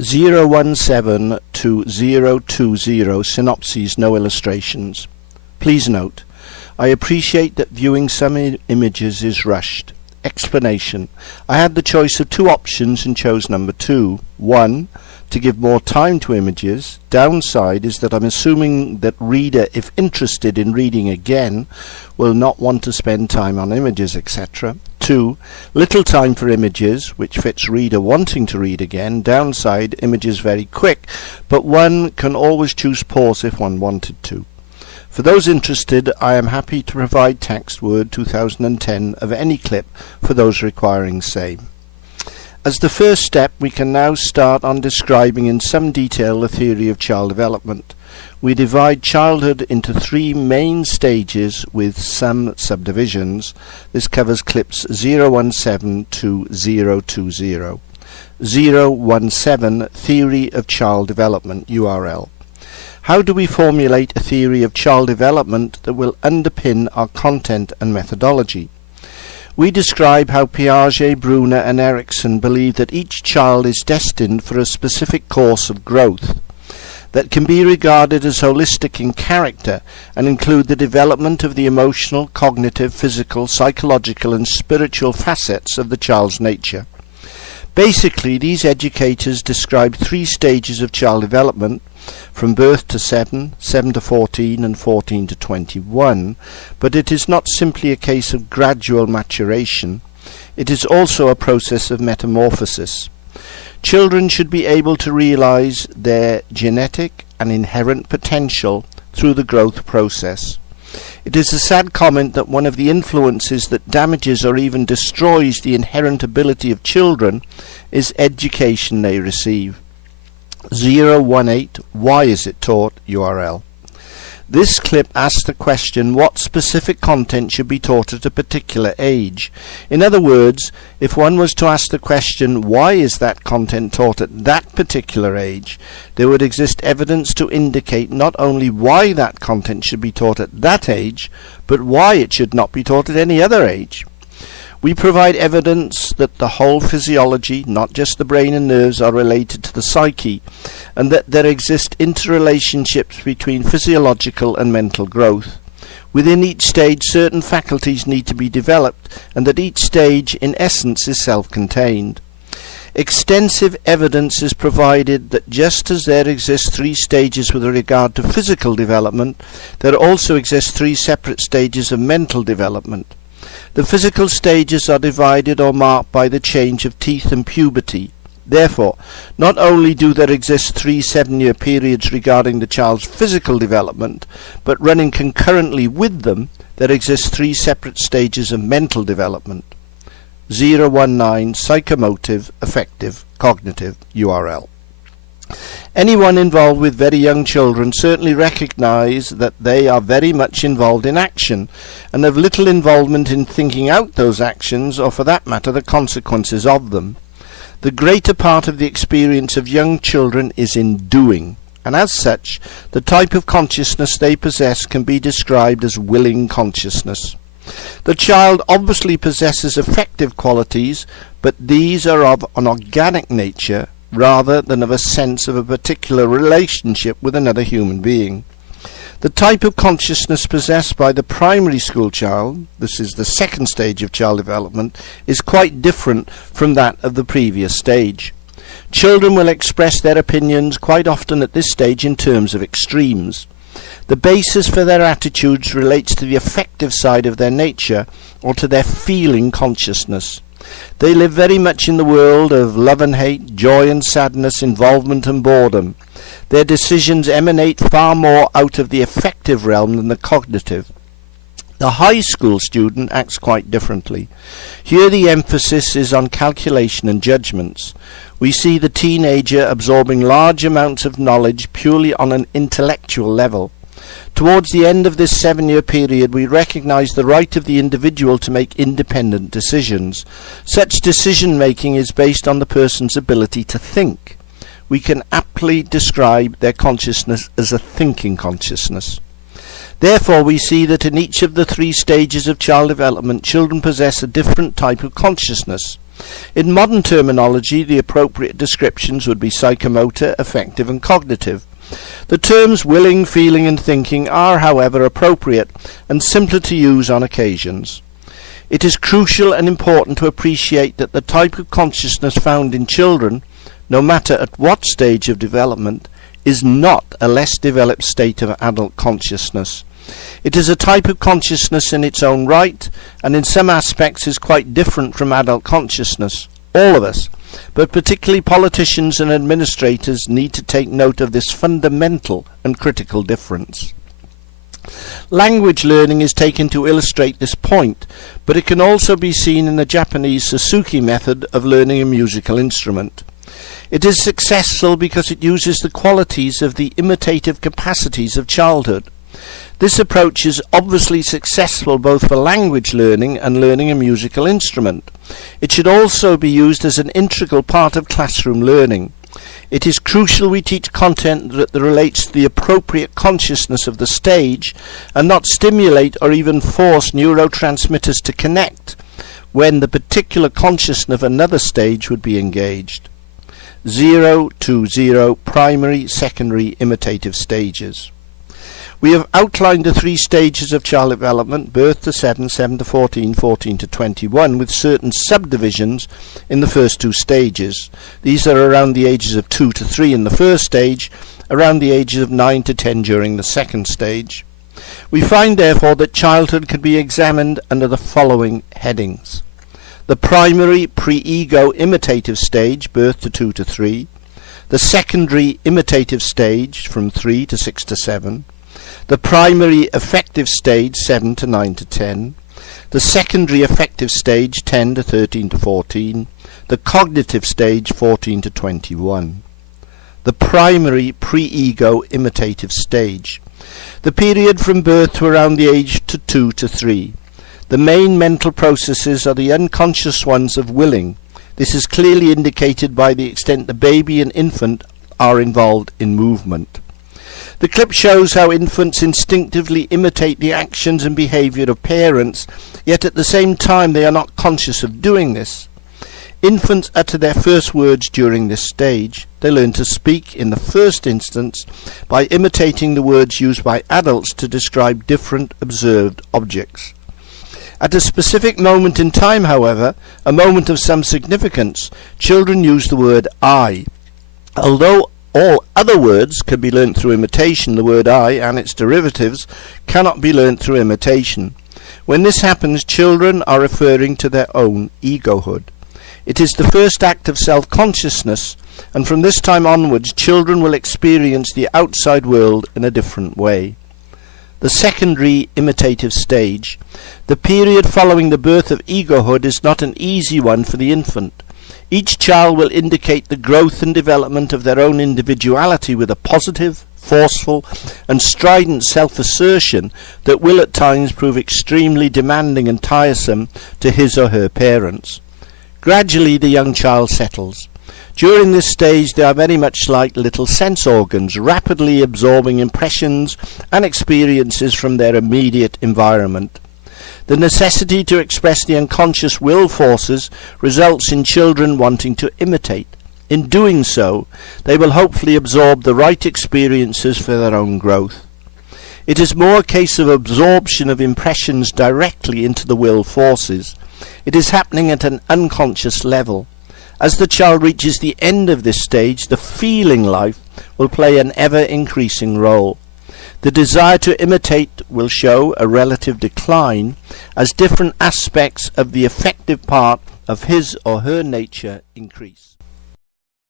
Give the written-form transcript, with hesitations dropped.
017 to 020 Synopses, no illustrations. Please note, I appreciate that viewing some images is rushed. Explanation. I had the choice of two options and chose number 2. 1. To give more time to images. Downside is that I'm assuming that reader, if interested in reading again, will not want to spend time on images, etc. 2. Little time for images, which fits reader wanting to read again. Downside, images very quick, but one can always choose pause if one wanted to. For those interested, I am happy to provide text Word 2010 of any clip for those requiring same. As the first step, we can now start on describing in some detail the theory of child development. We divide childhood into 3 main stages with some subdivisions. This covers clips 017 to 020. 017 Theory of Child Development URL. How do we formulate a theory of child development that will underpin our content and methodology? We describe how Piaget, Brunner and Erikson believe that each child is destined for a specific course of growth that can be regarded as holistic in character and include the development of the emotional, cognitive, physical, psychological and spiritual facets of the child's nature. Basically, these educators describe 3 stages of child development, from birth to 7, 7 to 14 and 14 to 21, but it is not simply a case of gradual maturation, it is also a process of metamorphosis. Children should be able to realize their genetic and inherent potential through the growth process. It is a sad comment that one of the influences that damages or even destroys the inherent ability of children is education they receive. 018 Why is it taught? URL. This clip asks the question what specific content should be taught at a particular age. In other words, if one was to ask the question why is that content taught at that particular age, there would exist evidence to indicate not only why that content should be taught at that age, but why it should not be taught at any other age. We provide evidence that the whole physiology, not just the brain and nerves, are related to the psyche, and that there exist interrelationships between physiological and mental growth. Within each stage, certain faculties need to be developed, and that each stage, in essence, is self-contained. Extensive evidence is provided that just as there exist 3 stages with regard to physical development, there also exist 3 separate stages of mental development. The physical stages are divided or marked by the change of teeth and puberty. Therefore, not only do there exist 3 7-year periods regarding the child's physical development, but running concurrently with them, there exist 3 separate stages of mental development. 019 Psychomotive, Affective, Cognitive URL. Anyone involved with very young children certainly recognize that they are very much involved in action and have little involvement in thinking out those actions or, for that matter, the consequences of them. The greater part of the experience of young children is in doing, and as such, the type of consciousness they possess can be described as willing consciousness. The child obviously possesses affective qualities, but these are of an organic nature rather than of a sense of a particular relationship with another human being. The type of consciousness possessed by the primary school child, this is the 2nd stage of child development, is quite different from that of the previous stage. Children will express their opinions quite often at this stage in terms of extremes. The basis for their attitudes relates to the affective side of their nature or to their feeling consciousness. They live very much in the world of love and hate, joy and sadness, involvement and boredom. Their decisions emanate far more out of the affective realm than the cognitive. The high school student acts quite differently. Here the emphasis is on calculation and judgments. We see the teenager absorbing large amounts of knowledge purely on an intellectual level. Towards the end of this 7-year period, we recognize the right of the individual to make independent decisions. Such decision-making is based on the person's ability to think. We can aptly describe their consciousness as a thinking consciousness. Therefore, we see that in each of the 3 stages of child development, children possess a different type of consciousness. In modern terminology, the appropriate descriptions would be psychomotor, affective and cognitive. The terms willing, feeling and thinking are, however, appropriate and simpler to use on occasions. It is crucial and important to appreciate that the type of consciousness found in children, no matter at what stage of development, is not a less developed state of adult consciousness. It is a type of consciousness in its own right, and in some aspects is quite different from adult consciousness. All of us, but particularly politicians and administrators, need to take note of this fundamental and critical difference. Language learning is taken to illustrate this point, but it can also be seen in the Japanese Suzuki method of learning a musical instrument. It is successful because it uses the qualities of the imitative capacities of childhood. This approach is obviously successful both for language learning and learning a musical instrument. It should also be used as an integral part of classroom learning. It is crucial we teach content that relates to the appropriate consciousness of the stage and not stimulate or even force neurotransmitters to connect when the particular consciousness of another stage would be engaged. 0 to 0 primary, secondary, imitative stages. We have outlined the three stages of child development: birth to 7, 7 to 14, 14 to 21, with certain subdivisions in the first two stages. These are around the ages of 2 to 3 in the first stage, around the ages of 9 to 10 during the second stage. We find therefore that childhood can be examined under the following headings: the primary pre-ego imitative stage, birth to 2 to 3, the secondary imitative stage from 3 to 6 to 7, the primary affective stage 7 to 9 to 10, the secondary affective stage 10 to 13 to 14, the cognitive stage 14 to 21. The primary pre-ego imitative stage. The period from birth to around the age to 2 to 3. The main mental processes are the unconscious ones of willing. This is clearly indicated by the extent the baby and infant are involved in movement. The clip shows how infants instinctively imitate the actions and behaviour of parents, yet at the same time they are not conscious of doing this. Infants utter their first words during this stage. They learn to speak in the first instance by imitating the words used by adults to describe different observed objects. At a specific moment in time, however, a moment of some significance, children use the word I. Although all other words can be learnt through imitation, the word I and its derivatives cannot be learnt through imitation. When this happens, children are referring to their own egohood. It is the first act of self-consciousness, and from this time onwards children will experience the outside world in a different way. The secondary imitative stage. The period following the birth of egohood is not an easy one for the infant. Each child will indicate the growth and development of their own individuality with a positive, forceful and strident self-assertion that will at times prove extremely demanding and tiresome to his or her parents. Gradually the young child settles. During this stage they are very much like little sense organs, rapidly absorbing impressions and experiences from their immediate environment. The necessity to express the unconscious will forces results in children wanting to imitate. In doing so, they will hopefully absorb the right experiences for their own growth. It is more a case of absorption of impressions directly into the will forces. It is happening at an unconscious level. As the child reaches the end of this stage, the feeling life will play an ever-increasing role. The desire to imitate will show a relative decline as different aspects of the affective part of his or her nature increase.